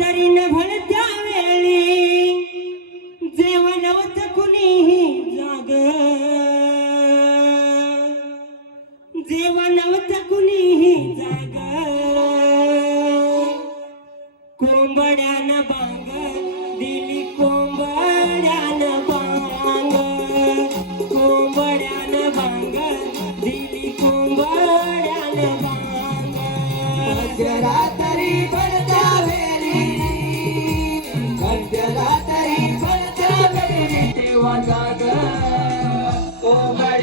तरी न भलत्या वेळी. जेवणवत कुणीही जाग. जेवणवत कुणीही जाग. कोंबड्यानं बांग. for my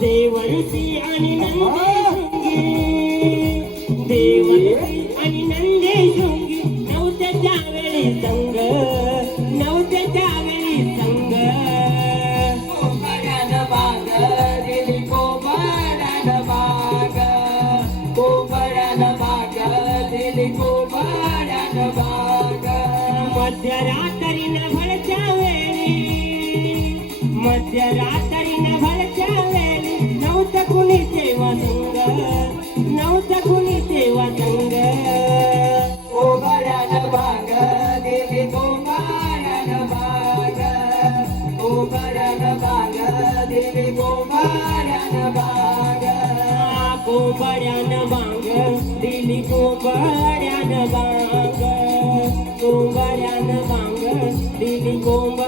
देवरसी आणि नंदे देवरसी आणि नंदे शृंगी नव्हत्या त्यावेळी मध्यरात्री नभळच्या वेळी मध्यरात्री नभळच्या वेळी नव्हतं कुणी तेव्हा संग नव्हतं कुणी तेव्हा संग. ओबड्यानं भाग देवी गोमाळ्यानं भाग. ओबड्यानं भाग देवी दिली गोबड्यानं भाग. ingoma